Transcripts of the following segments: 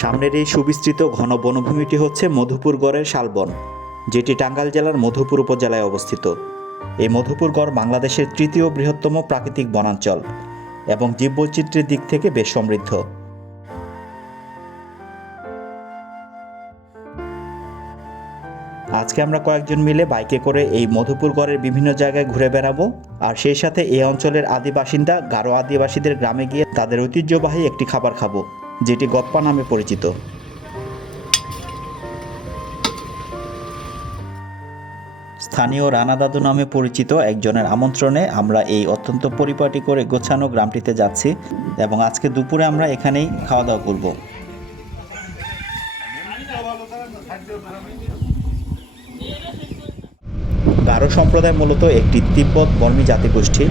সামনের এই সুবিস্তৃত ঘন বনভূমিটি হচ্ছে মধুপুর গড়ের শালবন, যেটি টাঙ্গাইল জেলার মধুপুর উপজেলায় অবস্থিত। এই মধুপুর গড় বাংলাদেশের তৃতীয় বৃহত্তম প্রাকৃতিক বনাঞ্চল এবং জীববৈচিত্র্যের দিক থেকে বেশ সমৃদ্ধ। আজকে আমরা কয়েকজন মিলে বাইকে করে এই মধুপুর গড়ের বিভিন্ন জায়গায় ঘুরে বেড়াবো, আর সেই সাথে এই অঞ্চলের আদি বাসিন্দা গারো আদিবাসীদের গ্রামে গিয়ে তাদের ঐতিহ্যবাহী একটি খাবার খাব। যেটি গপ্পা নামে পরিচিত। স্থানীয় রানা দাদু নামে পরিচিত একজনের আমন্ত্রণে আমরা এই অত্যন্ত পরিপাটি করে গোছানো গ্রামটিতে যাচ্ছি এবং আজকে দুপুরে আমরা এখানেই খাওয়া দাওয়া করব। গারো সম্প্রদায় মূলত একটি তিব্বত বর্মী জাতিগোষ্ঠী।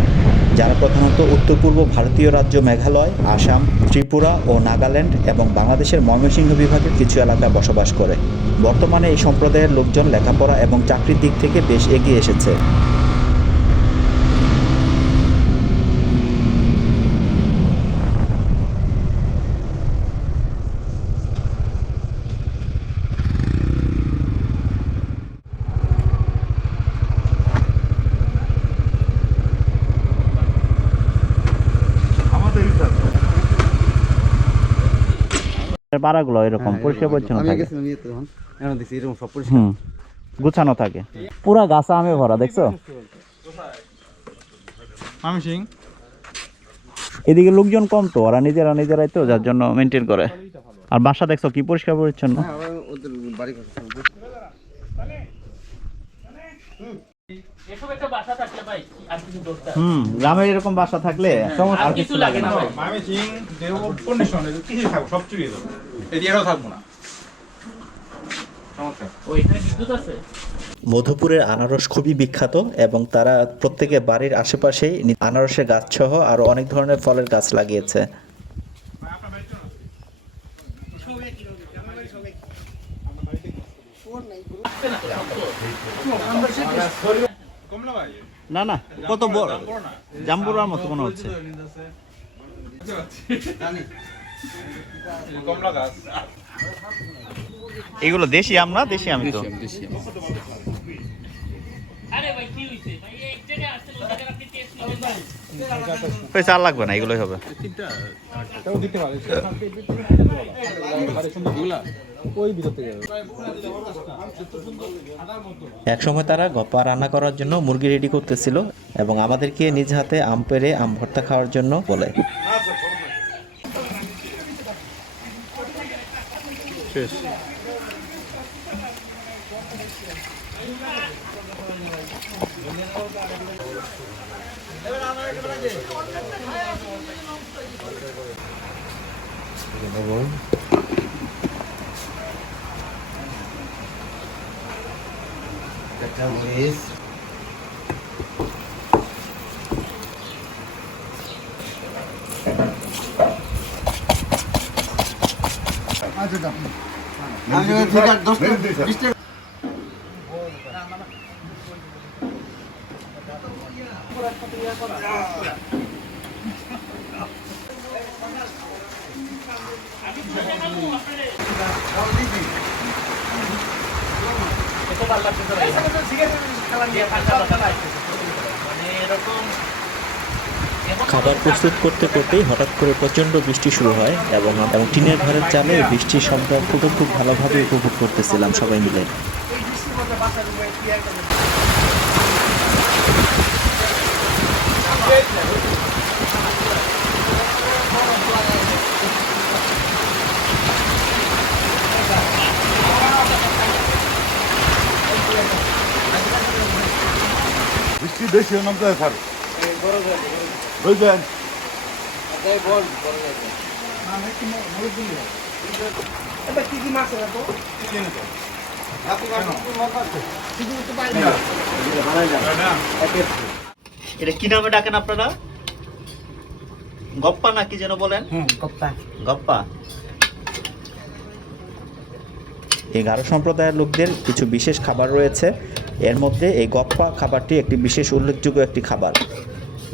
যারা প্রধানত উত্তর পূর্ব ভারতীয় রাজ্য মেঘালয়, আসাম, ত্রিপুরা ও নাগাল্যান্ড এবং বাংলাদেশের ময়মনসিংহ বিভাগের কিছু এলাকায় বসবাস করে। বর্তমানে এই সম্প্রদায়ের লোকজন লেখাপড়া এবং চাকরির দিক থেকে বেশ এগিয়ে এসেছে। পাড়াগুলো এরকম পরিষ্কার পরিচ্ছন্ন থাকে। সব পরিষ্কার। হুম গুছানো থাকে। পুরা গাছা আমে ভরা দেখছ? এদিকে লোকজন কম তো ওরা নিজেরা নিজেরাই তো যার জন্য মেনটেন করে। আর বাসা দেখছ কি পরিষ্কার পরিচ্ছন্ন? হুম গ্রামে এরকম বাসা থাকলে আর কিছু লাগে না ভাই। আমি কন্ডিশন কিছু থাকব সব চুরিয়ে দেবো। এরিয়াটাও থাকব না। ওইখানে বিদ্যুৎ আছে? মধুপুরের আনারস খুবই বিখ্যাত এবং তারা প্রত্যেকে বাড়ির আশেপাশেই আনারসের গাছ সহ আরও অনেক ধরনের ফলের গাছ লাগিয়েছে। না না কত বড়? জাম্বুরার মতো মনে হচ্ছে। এগুলো দেশি আমরা দেশি আমি তো। আরে ভাই কি হইছে ভাই এক জায়গায় আসছে ওই জায়গায় আপনি টেস্ট নেবেন ভাই পয়সা আর লাগবে না এগুলোই হবে তাও দিতে পারে ওই ভিতর থেকে এক সময় তারা গপ্পা রান্না করার জন্য মুরগি রেডি করতেছিল এবং আমাদেরকে নিজ হাতে আম পেরে আম ভর্তা খাওয়ার জন্য বলে। শেষ একটা মরিচ আমি ঠিক আছে দশ টাকা বিশ টাকা এত ভালো লাগতেছে ভাই দিয়ে ঠান্ডা বাসা লাগতেছে মানে এরকম খাবার প্রস্তুত করতে করতেই হঠাৎ করে প্রচণ্ড বৃষ্টি শুরু হয় এবং এবং টিনের ঘরের চালে বৃষ্টির শব্দ খুব খুব ভালোভাবে উপভোগ করতেছিলাম সবাই মিলে। বেশি নামতে স্যার বুঝলেন এটা কি নামে ডাকেন আপনারা? গপ্পা না কি যেন বলেন? গপ্পা। এই গারো সম্প্রদায়ের লোকদের কিছু বিশেষ খাবার রয়েছে। এর মধ্যে এই গপ্পা খাবারটি একটি বিশেষ উল্লেখযোগ্য একটি খাবার।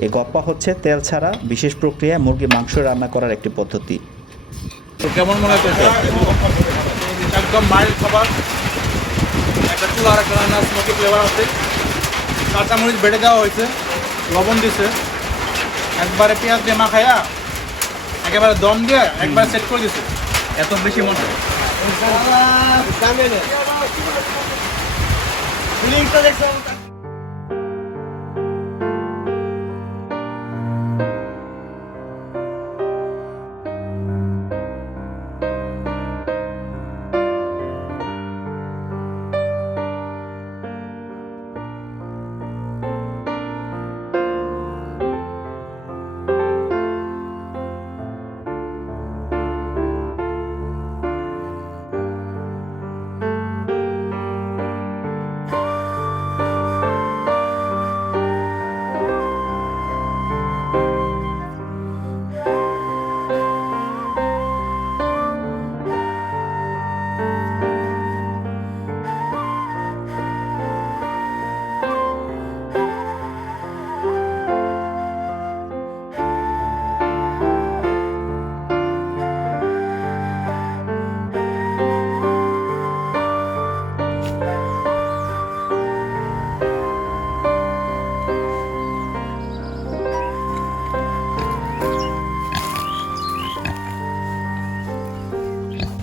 এই গপ্পা হচ্ছে তেল ছাড়া বিশেষ প্রক্রিয়ায় মুরগি মাংস রান্না করার একটি পদ্ধতি। কেমন মনে হচ্ছে একদম মাইল্ড খাবার। একটা চুলা আর একটা রান্না স্মোকি ফ্লেভার আছে। কাঁচামরিচ বেটে দেওয়া হয়েছে, লবণ দিছে। একবারে পেঁয়াজ দিয়ে মাখায়া একেবারে দম দিয়ে একবারে সেট করে দিছে। এত বেশি মনে হয়। フリンクとです。よ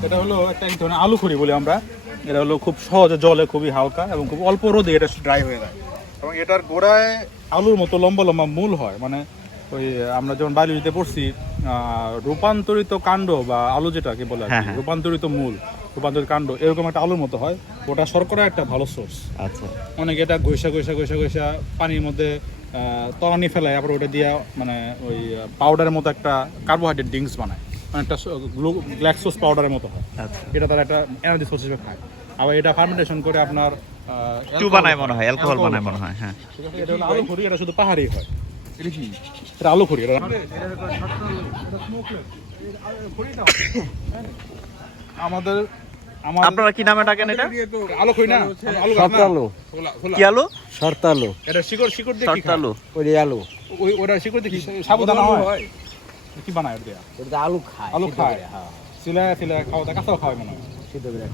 এটা হলো একটা এক ধরনের আলু খড়ি বলি আমরা। এটা হলো খুব সহজে জলে খুবই হালকা এবং খুব অল্প রোদে এটা ড্রাই হয়ে যায়। এবং এটার গোড়ায় আলুর মতো লম্বা লম্বা মূল হয়। মানে ওই আমরা যখন বায়োলজিতে পড়ছি রূপান্তরিত কাণ্ড বা আলু যেটাকে বলে হ্যাঁ, হ্যাঁ। রূপান্তরিত মূল রূপান্তরিত কাণ্ড এরকম একটা আলুর মতো হয়। ওটা শর্করা একটা ভালো সোর্স আচ্ছা। অনেকে এটা ঘষা ঘষা ঘষা ঘষা পানির মধ্যে তলানি ফেলায় আবার ওটা দিয়ে মানে ওই পাউডারের মতো একটা কার্বোহাইড্রেট ড্রিঙ্কস বানায়। মানে একটা গ্ল্যাক্সোস পাউডারের মতো হয়। আচ্ছা। এটা তারা একটা এনার্জি সোর্স হিসেবে খায়। আবার এটা ফার্মেন্টেশন করে আপনার টু বানায় মনে হয় অ্যালকোহল বানায় মনে হয় হ্যাঁ। এটা হলো আলু খড়ি এটা শুধু পাহাড়ি হয়। এটা কি? এটা আলু খড়ি এটা আমাদের আপনারা কি নামে ডাকেন এটা? আলু খড়ি না? আলু? আলু খোলা। কি আলু? শর্তালু এটা শিকড় শিকড় দিয়ে কি খায়? ওই আলু। ওই ওটা শিকড় দিয়ে কি সাবধান হয়? কি বানায় ওটা? আলু খায় আলু খায়। করে, হ্যাঁ। সিলায় খাওয়া দাওয়া কাঁচাও খাওয়ায় মনে হয়। সিদ্ধ করে